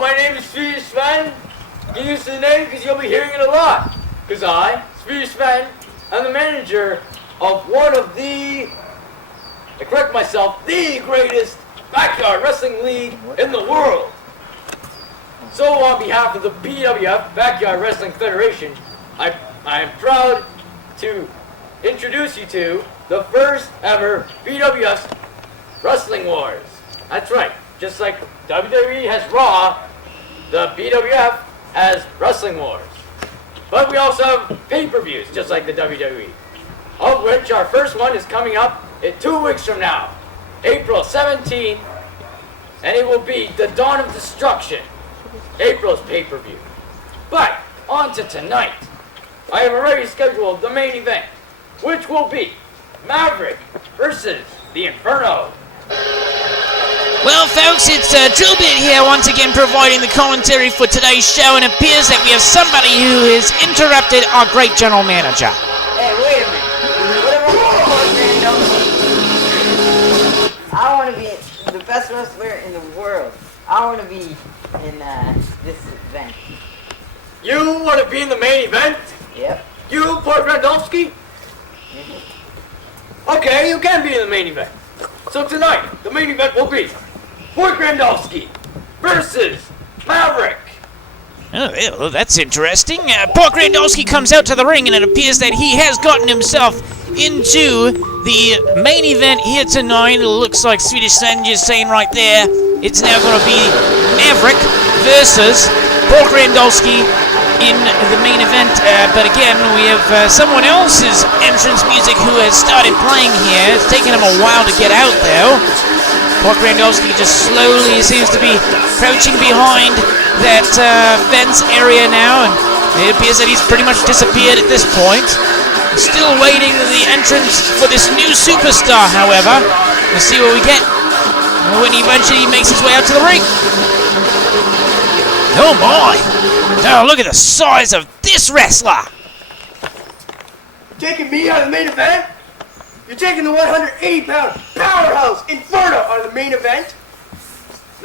my name is Sven. Get used to the name because you'll be hearing it a lot. Because I, Sven, am the manager of one of the, I correct myself, the greatest backyard wrestling league in the world. So on behalf of the BWF, Backyard Wrestling Federation, I am proud to introduce you to the first ever BWF's Wrestling Wars. That's right, just like WWE has Raw, the BWF has Wrestling Wars. But we also have pay-per-views, just like the WWE, of which our first one is coming up in 2 weeks from now, April 17th, and it will be the Dawn of Destruction, April's pay-per-view. But, on to tonight. I have already scheduled the main event, which will be Maverick versus the Inferno. Well, folks, it's Drillbit here once again providing the commentary for today's show, and it appears that we have somebody who has interrupted our great general manager. Hey, wait a minute. I want to be the best wrestler in the world. I want to be in this event. You want to be in the main event? Yep. You, Paul Grandolski? Okay, you can be in the main event. So tonight, the main event will be Fort Grandolski versus Maverick. Oh, well, that's interesting. Pork Randolski comes out to the ring, and it appears that he has gotten himself into the main event here tonight. It looks like Swedish Sven is saying right there, it's now going to be Maverick versus Pork Randolski in the main event. But again, we have someone else's entrance music who has started playing here. It's taken him a while to get out, though. Pork Randolski just slowly seems to be crouching behind that fence area now, and it appears that he's pretty much disappeared at this point. Still waiting the entrance for this new superstar, however. We'll see what we get when he eventually makes his way out to the ring. Oh my! Now look at the size of this wrestler! Taking me out of the main event? You're taking the 180-pound powerhouse Inferno out of the main event?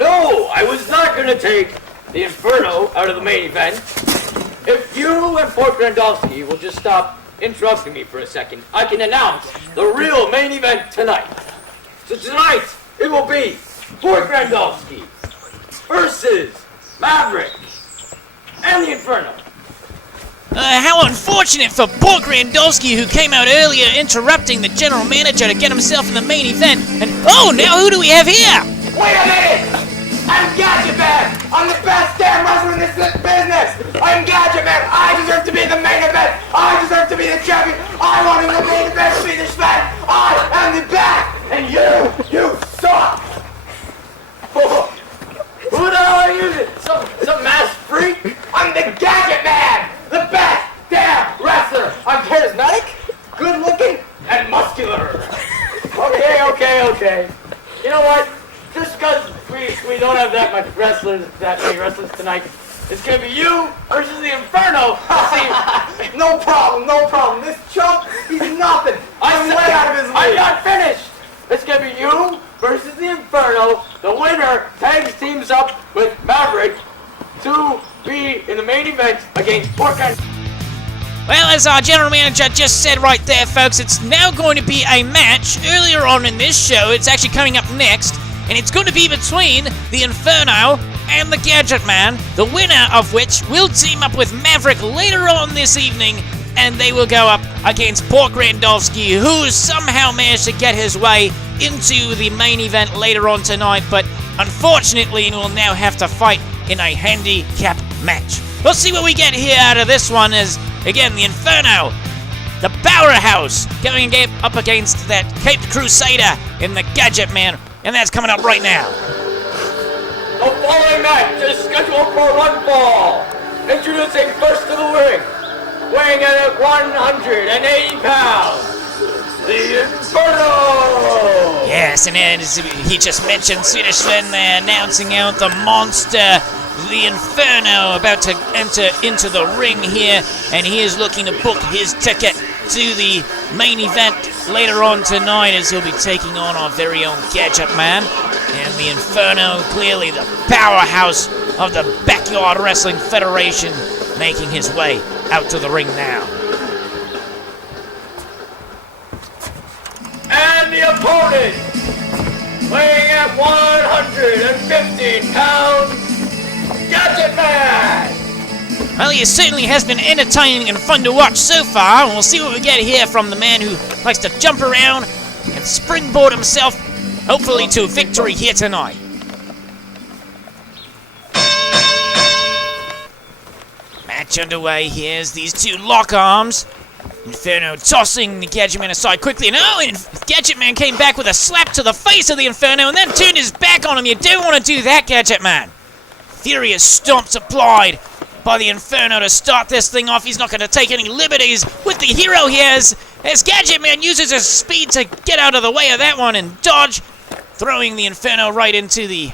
No, I was not going to take the Inferno out of the main event. If you and Fort Grandolski will just stop interrupting me for a second, I can announce the real main event tonight. So tonight, it will be Fort Grandolski versus Maverick and the Inferno. How unfortunate for Pork Randolski, who came out earlier interrupting the general manager to get himself in the main event. And oh, now who do we have here? Wait a minute! I'm Gadget Man! I'm the best damn wrestler in this business! I'm Gadget Man! I deserve to be in the main event! I deserve to be the champion! I want in the main event to be the Sven! I am the best! And you suck! Who the hell are you? Some masked freak? I'm the Gadget Man! The best damn wrestler! I'm charismatic, good looking, and muscular! Okay. You know what? Just because we don't have that many wrestlers tonight, it's gonna be you versus the Inferno. No problem. This chump, he's nothing. I'm way out of his league. I'm not finished. It's gonna be you versus the Inferno. The winner tags teams up with Maverick to be in the main event against Pork and... Well, as our general manager just said right there, folks, it's now going to be a match earlier on in this show. It's actually coming up next, and it's going to be between the Inferno and the Gadget Man, the winner of which will team up with Maverick later on this evening, and they will go up against Pork Randolski, who somehow managed to get his way into the main event later on tonight, but unfortunately will now have to fight in a handicap match. We'll see what we get here out of this one as, again, the Inferno, the powerhouse, going up against that Caped Crusader in the Gadget Man, and that's coming up right now. The following match is scheduled for one fall. Introducing first to the ring, weighing in at 180 pounds, the Inferno! Yes, and as he just mentioned, Swedish Sven there announcing out the monster, the Inferno, about to enter into the ring here, and he is looking to book his ticket to the main event later on tonight as he'll be taking on our very own Gadget Man. And the Inferno, clearly the powerhouse of the Backyard Wrestling Federation making his way out to the ring now. And the opponent, weighing at 115 pounds, Gadget Man! Well, he certainly has been entertaining and fun to watch so far, and we'll see what we get here from the man who likes to jump around and springboard himself, hopefully to victory here tonight. Match underway. Here's these two lock arms. Inferno tossing the Gadget Man aside quickly. No, Gadget Man came back with a slap to the face of the Inferno and then turned his back on him. You don't want to do that, Gadget Man. Furious stomps applied by the Inferno to start this thing off. He's not going to take any liberties with the hero here as Gadget Man uses his speed to get out of the way of that one and dodge, throwing the Inferno right into the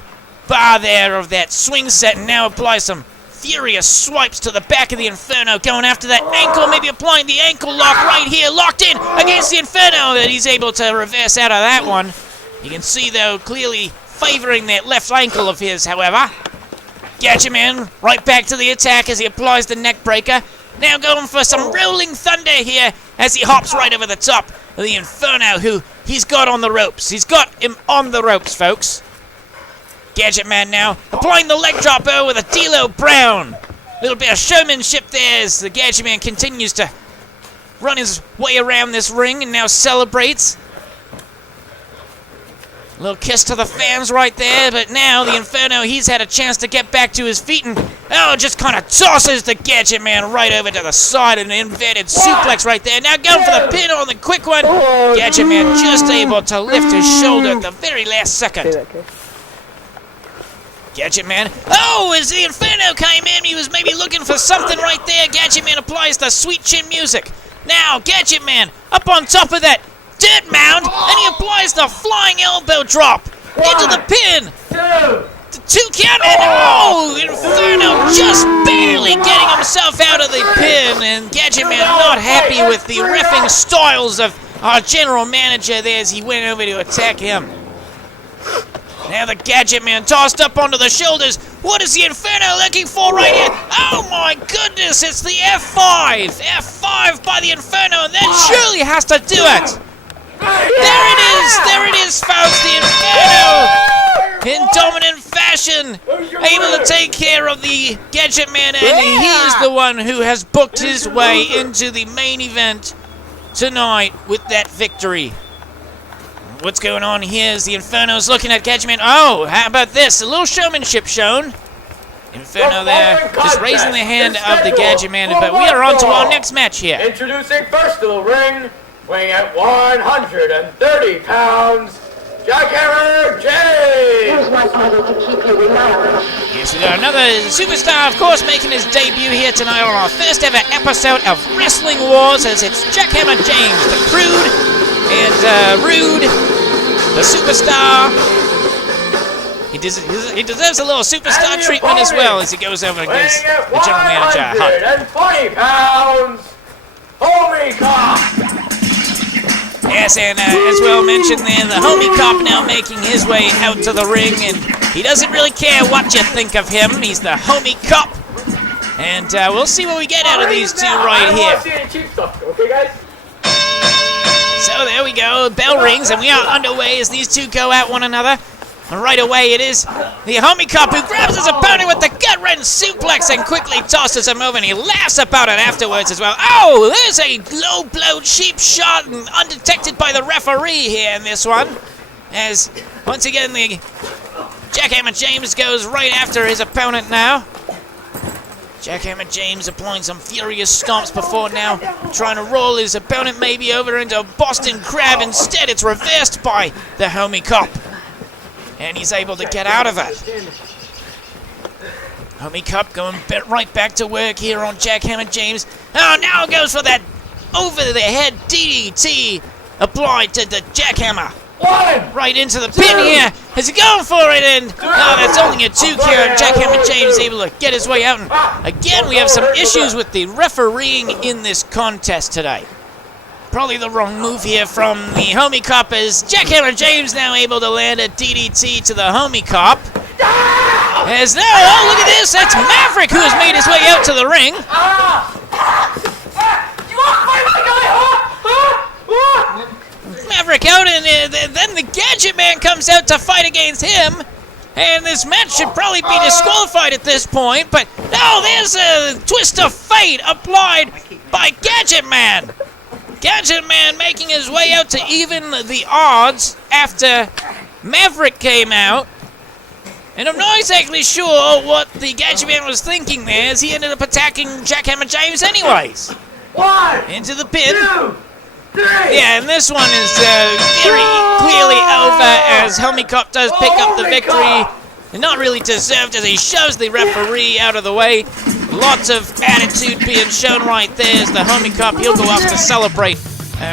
bar there of that swing set, and now applies some furious swipes to the back of the Inferno, going after that ankle, maybe applying the ankle lock right here, locked in against the Inferno, that he's able to reverse out of that one. You can see, though, clearly favoring that left ankle of his, however. Gadget Man right back to the attack as he applies the neck breaker. Now going for some rolling thunder here as he hops right over the top of the Inferno, who he's got on the ropes. He's got him on the ropes, folks. Gadget Man now applying the leg dropper with a D'Lo Brown. Little bit of showmanship there as the Gadget Man continues to run his way around this ring and now celebrates. A little kiss to the fans right there, but now the Inferno, he's had a chance to get back to his feet and, just kind of tosses the Gadget Man right over to the side, an inverted suplex right there. Now going for the pin on the quick one. Gadget Man just able to lift his shoulder at the very last second. Gadget Man. Oh, as the Inferno came in, he was maybe looking for something right there. Gadget Man applies the sweet chin music. Now, Gadget Man up on top of that dirt mound, and he applies the flying elbow drop into the pin. The 2 count, and Inferno just barely getting himself out of the pin, and Gadget Man not happy with the reffing styles of our general manager there as he went over to attack him. Now the Gadget Man tossed up onto the shoulders. What is the Inferno looking for right here? Oh my goodness, it's the F5! F5 by the Inferno, and that surely has to do it! There it is, folks, the Inferno! In dominant fashion, able to take care of the Gadget Man, and he is the one who has booked his way into the main event tonight with that victory. What's going on here is the Inferno's looking at Gadget Man. Oh, how about this? A little showmanship shown. Inferno there, just raising the hand of the Gadget Man. But we are on to our next match here. Introducing first to the ring, weighing at 130 pounds, Jackhammer James! Here's my body to keep you reminded. Yes, we got another superstar, of course, making his debut here tonight on our first ever episode of Wrestling Wars, as it's Jackhammer James, the Prude, and Rude, the superstar. He deserves a little superstar treatment as well as he goes over and gives the general manager a hug. 120 pounds, Homie Cop! Yes, and as well mentioned there, the Homie Cop now making his way out to the ring, and he doesn't really care what you think of him. He's the Homie Cop, and we'll see what we get out of these two right here. Okay, guys? So there we go, bell rings, and we are underway as these two go at one another. And right away it is the Homie Cop who grabs his opponent with the gut-wrench suplex and quickly tosses him over, and he laughs about it afterwards as well. Oh, there's a low-blow cheap shot and undetected by the referee here in this one. As, once again, the Jackhammer James goes right after his opponent now. Jackhammer James applying some furious stomps before now trying to roll his opponent maybe over into a Boston Crab. Instead, it's reversed by the Homie Cop, and he's able to get out of it. Homie Cop going right back to work here on Jackhammer James. Oh, now goes for that over-the-head DDT applied to the Jackhammer. Right into the pin here. Is he going for it? And that's only a 2 count. Jackhammer James able to get his way out. And again, we have some issues with the refereeing in this contest today. Probably the wrong move here from the Homie Cop, as Jackhammer James now able to land a DDT to the Homie Cop. As now, oh, look at this. That's Maverick who has made his way out to the ring. You want to fight my guy, huh? Maverick out, and then the Gadget Man comes out to fight against him. And this match should probably be disqualified at this point, but no, there's a twist of fate applied by Gadget Man. Gadget Man making his way out to even the odds after Maverick came out. And I'm not exactly sure what the Gadget Man was thinking there, as he ended up attacking Jackhammer James anyways. 1, Into the pin. 2, 3. Yeah, and this one is very clearly over as Handicap does pick up the victory. Not really deserved as he shoves the referee out of the way. Lots of attitude being shown right there as the Handicap, he'll go off to celebrate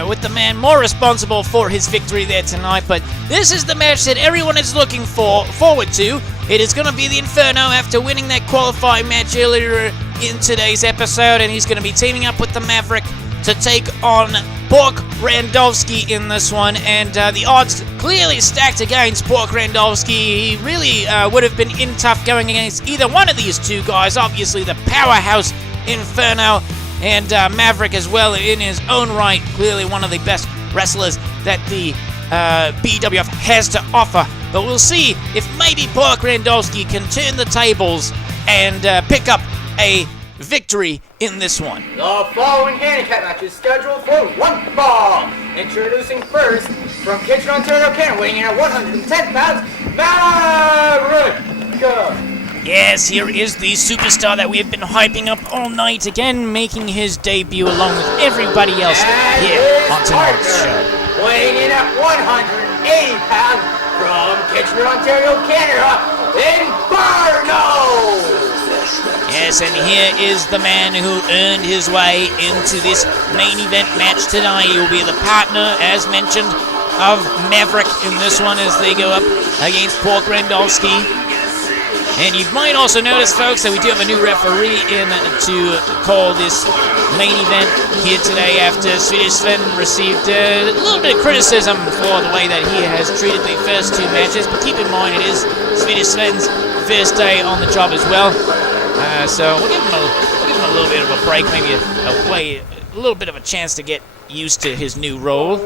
with the man more responsible for his victory there tonight. But this is the match that everyone is looking forward to. It is going to be the Inferno after winning that qualifying match earlier in today's episode, and he's going to be teaming up with the Maverick to take on Pork Randolski in this one, and the odds clearly stacked against Pork Randolski. He really would have been in tough going against either one of these two guys. Obviously the powerhouse Inferno, and Maverick as well in his own right, clearly one of the best wrestlers that the BWF has to offer. But we'll see if maybe Pork Randolski can turn the tables and pick up a victory in this one. The following handicap match is scheduled for one fall. Introducing first from Kitchener, Ontario, Canada, weighing in at 110 pounds, Maverick. Yes, here is the superstar that we have been hyping up all night, again making his debut along with everybody else here on tonight's show. Weighing in at 180 pounds from Kitchener, Ontario, Canada, Inferno. Yes, and here is the man who earned his way into this main event match tonight. He will be the partner, as mentioned, of Maverick in this one as they go up against Pork Randolski. And you might also notice, folks, that we do have a new referee in to call this main event here today after Swedish Sven received a little bit of criticism for the way that he has treated the first two matches. But keep in mind, it is Swedish Sven's first day on the job as well. So we'll give him a little bit of a break, maybe a little bit of a chance to get used to his new role.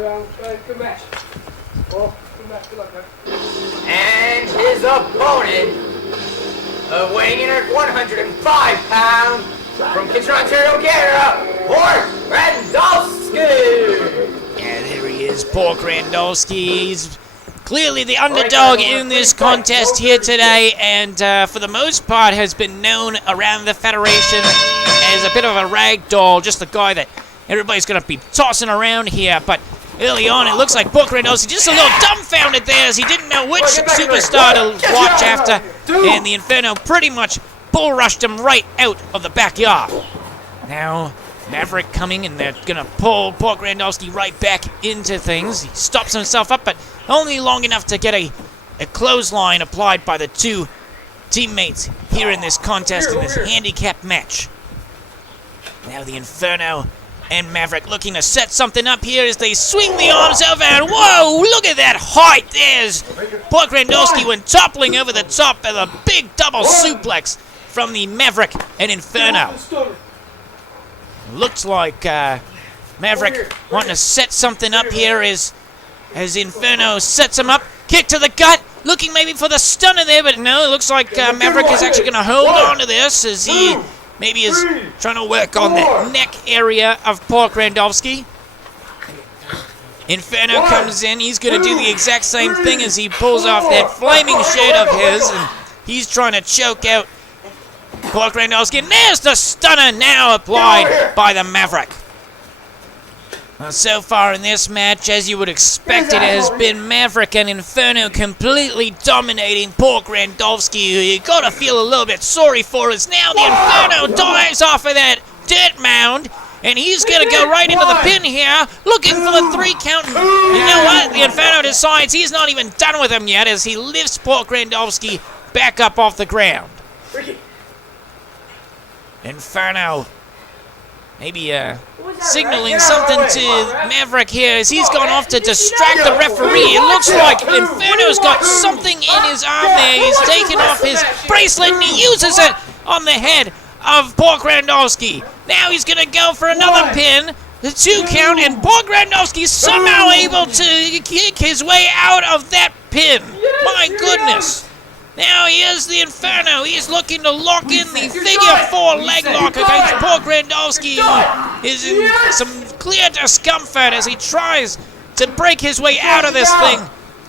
And his opponent, weighing in at 105 pounds, from Kitchener, Ontario, Canada, Pork Randolski. Yeah, there he is, Pork Randolski. He's clearly the underdog in this contest here today, and for the most part has been known around the Federation as a bit of a rag doll, just a guy that everybody's going to be tossing around here. But early on, it looks like Pork Randolski just a little dumbfounded there as he didn't know which superstar to watch after, and the Inferno pretty much bull rushed him right out of the backyard. Now Maverick coming, and they're going to pull Pork Randolski right back into things. He stops himself up, but only long enough to get a clothesline applied by the two teammates here in this contest, in this handicap match. Now the Inferno and Maverick looking to set something up here as they swing the arms over, and whoa, look at that height. There's Pork Randolski when toppling over the top of a big double suplex from the Maverick and Inferno. Looks like Maverick wanting to set something up here as Inferno sets him up. Kick to the gut, looking maybe for the stunner there, but no, it looks like Maverick is actually going to hold on to this as he maybe is trying to work on that neck area of Pork Randolski. Inferno comes in, he's going to do the exact same thing as he pulls off that flaming shirt of his, and he's trying to choke out Pork Randolski, and there's the stunner now applied by the Maverick. Well, so far in this match, as you would expect, it has been Maverick and Inferno completely dominating Pork Randolski, who you gotta feel a little bit sorry for, as now the Inferno dives off of that dirt mound, and he's gonna go right into the pin here, looking for the 3 count. And you know what? The Inferno decides he's not even done with him yet, as he lifts Pork Randolski back up off the ground. Inferno maybe signaling something to Maverick here as he's gone off to distract the referee. It looks like Inferno's got something in his arm there. He's taken off his bracelet and he uses it on the head of Pork Randolski. Now he's going to go for another pin. The 2 count, and Pork Randolski's somehow able to kick his way out of that pin. My goodness. Now here's the Inferno. He's looking to lock in the figure 4 leg lock against Pork Randolski, who is in some clear discomfort as he tries to break his way out of this thing.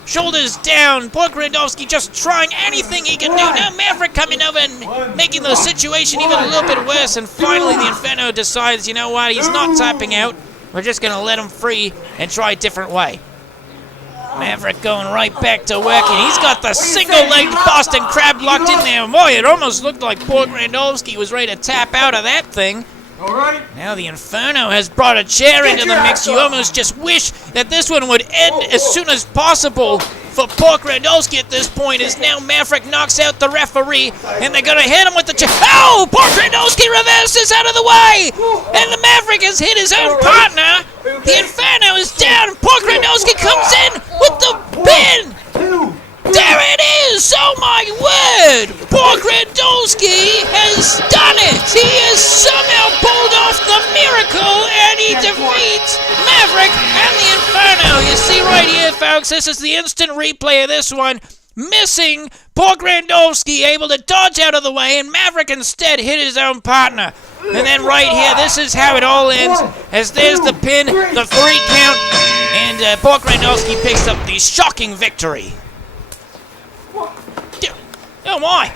Shoulders down. Pork Randolski just trying anything he can do. Now Maverick coming over and making the situation even a little bit worse. And finally the Inferno decides, you know what, he's not tapping out. We're just going to let him free and try a different way. Maverick going right back to work, and he's got the single-legged Boston Crab locked in there. Boy, it almost looked like Pork Randolski was ready to tap out of that thing. Now the Inferno has brought a chair into the mix. You almost just wish that this one would end as soon as possible for Pork Randolski at this point, as now Maverick knocks out the referee, and they're going to hit him with the chair. Oh! Pork Randolski reverses out of the way! And the Maverick has hit his own partner. The Inferno is down. Pork Randolski comes in with the pin. There it is! Oh my word! Pork Randolski has done it! He has somehow pulled off the miracle, and he defeats Maverick and the Inferno. You see right here, folks, this is the instant replay of this one. Missing Pork Randolski, able to dodge out of the way, and Maverick instead hit his own partner. And then right here, this is how it all ends, as there's the pin, the 3 count, and Pork Randolski picks up the shocking victory. Oh my!